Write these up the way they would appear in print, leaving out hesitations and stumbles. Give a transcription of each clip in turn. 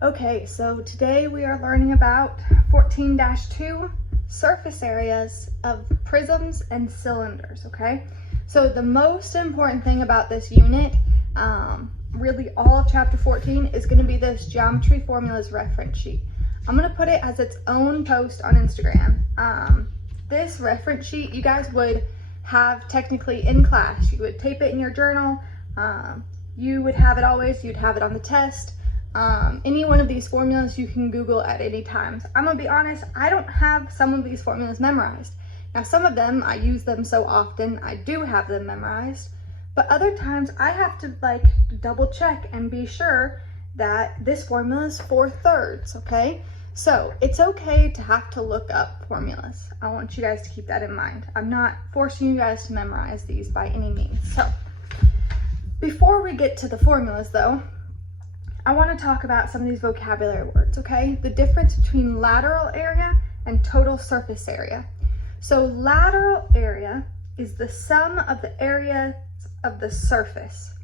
Okay, so today we are learning about 14-2 surface areas of prisms and cylinders, okay? So the most important thing about this unit, really all of chapter 14, is going to be this geometry formulas reference sheet. I'm going to put it as its own post on Instagram. This reference sheet you guys would have technically in class. You would tape it in your journal. You would have it always. You'd have it on the test. Any one of these formulas you can Google at any time. I'm gonna be honest, I don't have some of these formulas memorized. Now some of them, I use them so often, I do have them memorized, but other times I have to double check and be sure that this formula is 4/3, okay? So it's okay to have to look up formulas. I want you guys to keep that in mind. I'm not forcing you guys to memorize these by any means. So before we get to the formulas though, I want to talk about some of these vocabulary words, okay? The difference between lateral area and total surface area. So lateral area is the sum of the areas of the surface,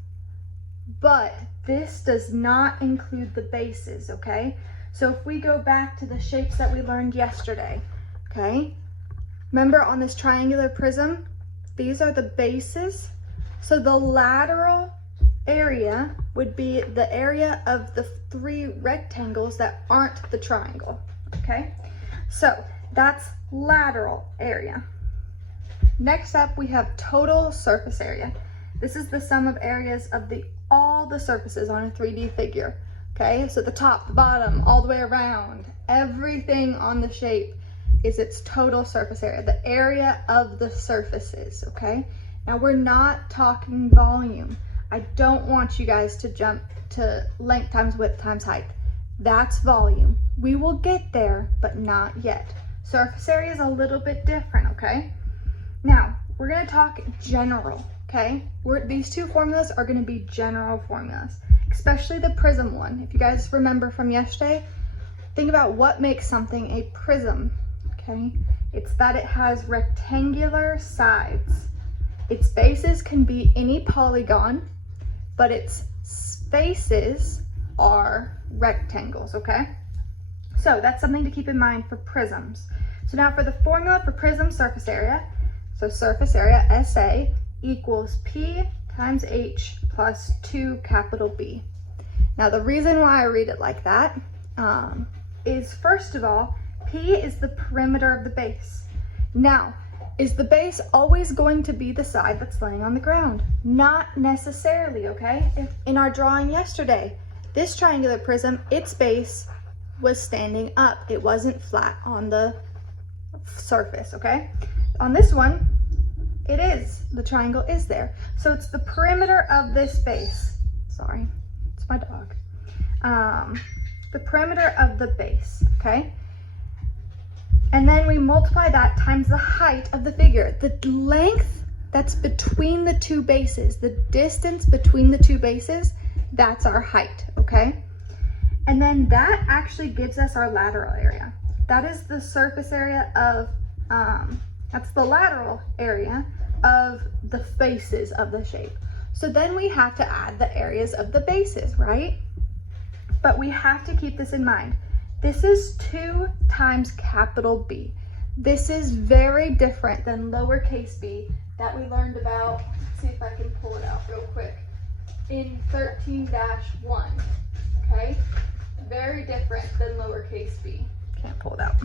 but this does not include the bases, okay? So if we go back to the shapes that we learned yesterday, okay? Remember on this triangular prism, these are the bases. So the lateral area would be the area of the 3 rectangles that aren't the triangle, okay? So that's lateral area. Next up, we have total surface area. This is the sum of areas of all the surfaces on a 3D figure, okay? So the top, the bottom, all the way around, everything on the shape is its total surface area, the area of the surfaces, okay? Now we're not talking volume. I don't want you guys to jump to length times width times height. That's volume. We will get there, but not yet. Surface area is a little bit different, okay? Now, we're gonna talk general, okay? These two formulas are gonna be general formulas, especially the prism one. If you guys remember from yesterday, think about what makes something a prism, okay? It's that it has rectangular sides. Its bases can be any polygon, but its faces are rectangles, okay? So that's something to keep in mind for prisms. So now for the formula for prism surface area, so surface area, SA, equals P times H plus 2 capital B. Now the reason why I read it like that is, first of all, P is the perimeter of the base. Now, is the base always going to be the side that's laying on the ground? Not necessarily, okay? If in our drawing yesterday, this triangular prism, its base was standing up. It wasn't flat on the surface, okay? On this one, it is. The triangle is there. So it's the perimeter of this base. Sorry, it's my dog. The perimeter of the base, okay? And then we multiply that times the height of the figure. The length that's between the two bases, the distance between the two bases, that's our height, okay? And then that actually gives us our lateral area. That is the surface area of, that's the lateral area of the faces of the shape. So then we have to add the areas of the bases, right? But we have to keep this in mind. This is 2 times capital B. This is very different than lowercase b that we learned about. Let's see if I can pull it out real quick. In 13-1, okay? Very different than lowercase b. Can't pull it out.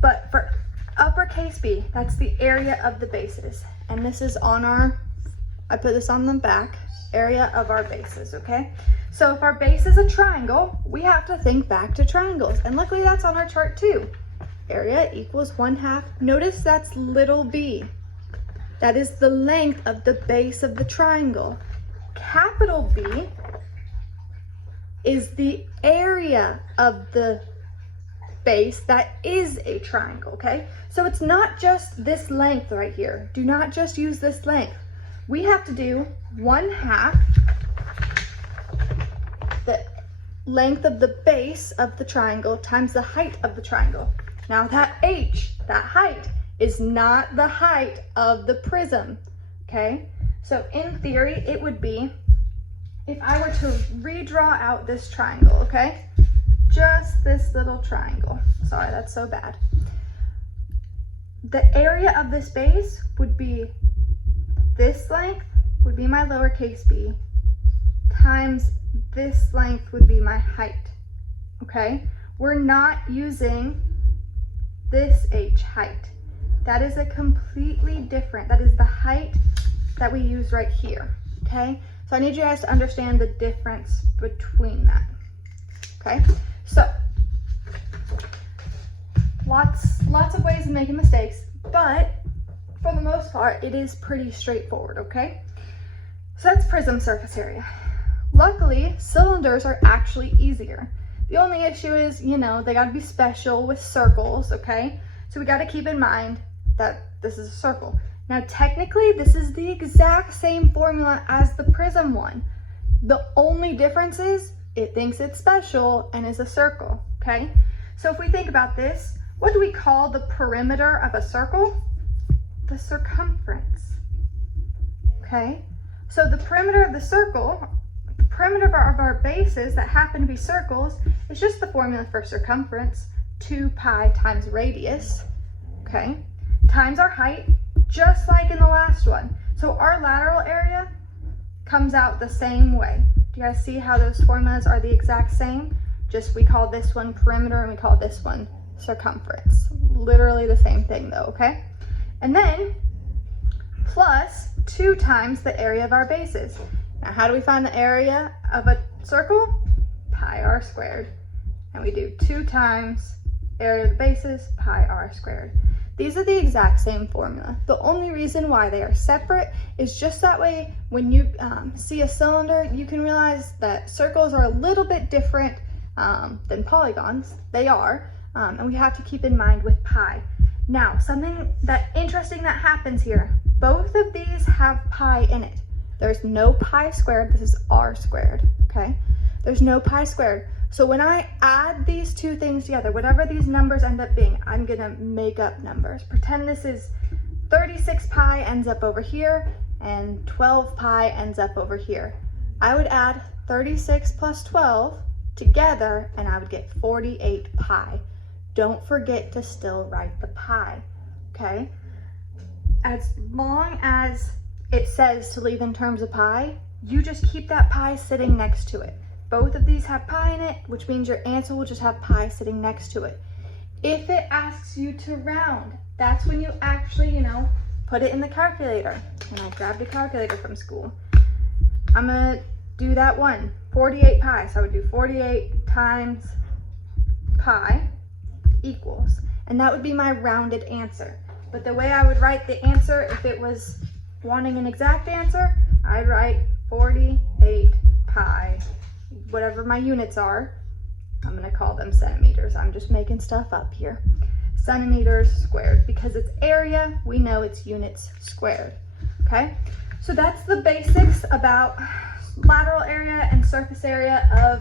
But for uppercase B, that's the area of the bases. And this is on I put this on the back, area of our bases, okay? So if our base is a triangle, we have to think back to triangles. And luckily that's on our chart too. Area equals 1/2. Notice that's little b. That is the length of the base of the triangle. Capital B is the area of the base that is a triangle, okay? So it's not just this length right here. Do not just use this length. We have to do 1/2 the length of the base of the triangle times the height of the triangle. Now that H, that height, is not the height of the prism, okay? So in theory, it would be if I were to redraw out this triangle, okay? Just this little triangle. Sorry, that's so bad. The area of this base would be this length would be my lowercase b times this length would be my height, okay? We're not using this h, height. That is a completely different, that is the height that we use right here, okay? So I need you guys to understand the difference between that, okay? So, lots of ways of making mistakes, but for the most part, it is pretty straightforward, okay? So that's prism surface area. Luckily, cylinders are actually easier. The only issue is, you know, they gotta be special with circles, okay? So we gotta keep in mind that this is a circle. Now, technically, this is the exact same formula as the prism one. The only difference is it thinks it's special and is a circle, okay? So if we think about this, what do we call the perimeter of a circle? The circumference, okay? So the perimeter of the circle, the perimeter of our bases that happen to be circles, is just the formula for circumference, 2 pi times radius, okay? Times our height, just like in the last one. So our lateral area comes out the same way. Do you guys see how those formulas are the exact same? Just we call this one perimeter and we call this one circumference. Literally the same thing though, okay? And then plus 2 times the area of our bases. Now how do we find the area of a circle? Pi r squared. And we do 2 times area of the bases, pi r squared. These are the exact same formula. The only reason why they are separate is just that way when you see a cylinder, you can realize that circles are a little bit different than polygons. They are, and we have to keep in mind with pi. Now, something interesting that happens here, both of these have pi in it. There's no pi squared, this is r squared, okay? There's no pi squared. So when I add these two things together, whatever these numbers end up being, I'm gonna make up numbers. Pretend this is 36 pi ends up over here and 12 pi ends up over here. I would add 36 plus 12 together and I would get 48 pi. Don't forget to still write the pi, okay? As long as it says to leave in terms of pi, you just keep that pi sitting next to it. Both of these have pi in it, which means your answer will just have pi sitting next to it. If it asks you to round, that's when you actually, you know, put it in the calculator. And I grabbed a calculator from school. I'm gonna do that one, 48 pi. So I would do 48 times pi equals, and that would be my rounded answer. But the way I would write the answer, if it was wanting an exact answer, I'd write 48 pi, whatever my units are. I'm gonna call them centimeters. I'm just making stuff up here. Centimeters squared, because it's area, we know it's units squared, okay? So that's the basics about lateral area and surface area of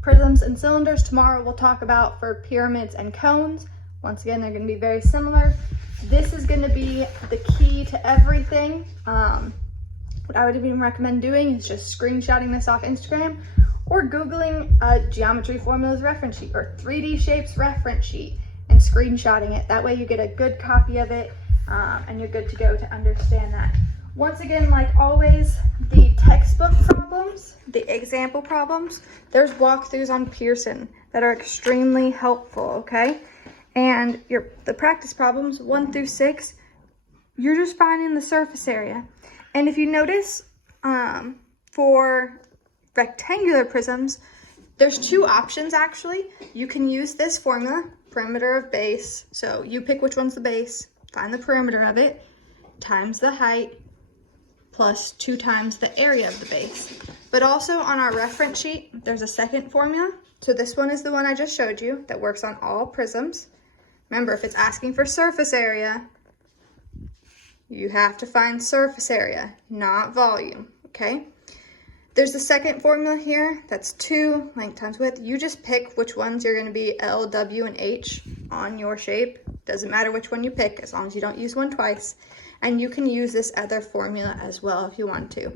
prisms and cylinders. Tomorrow we'll talk about for pyramids and cones. Once again, they're going to be very similar. This is going to be the key to everything. What I would even recommend doing is just screenshotting this off Instagram or Googling a geometry formulas reference sheet or 3D shapes reference sheet and screenshotting it. That way you get a good copy of it and you're good to go to understand that. Once again, like always, the textbook problems, the example problems, there's walkthroughs on Pearson that are extremely helpful, okay? And the practice problems, 1 through 6, you're just finding the surface area. And if you notice, for rectangular prisms, there's 2 options actually. You can use this formula, perimeter of base. So you pick which one's the base, find the perimeter of it, times the height, plus 2 times the area of the base. But also on our reference sheet, there's a second formula. So this one is the one I just showed you that works on all prisms. Remember, if it's asking for surface area, you have to find surface area, not volume, okay? There's the second formula here, that's 2 length times width. You just pick which ones you're gonna be L, W, and H on your shape. Doesn't matter which one you pick, as long as you don't use one twice. And you can use this other formula as well if you want to.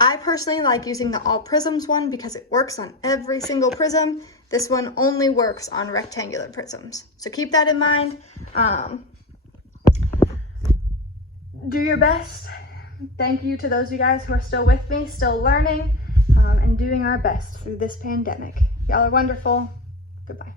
I personally like using the all prisms one because it works on every single prism. This one only works on rectangular prisms. So keep that in mind. Do your best. Thank you to those of you guys who are still with me, still learning, and doing our best through this pandemic. Y'all are wonderful. Goodbye.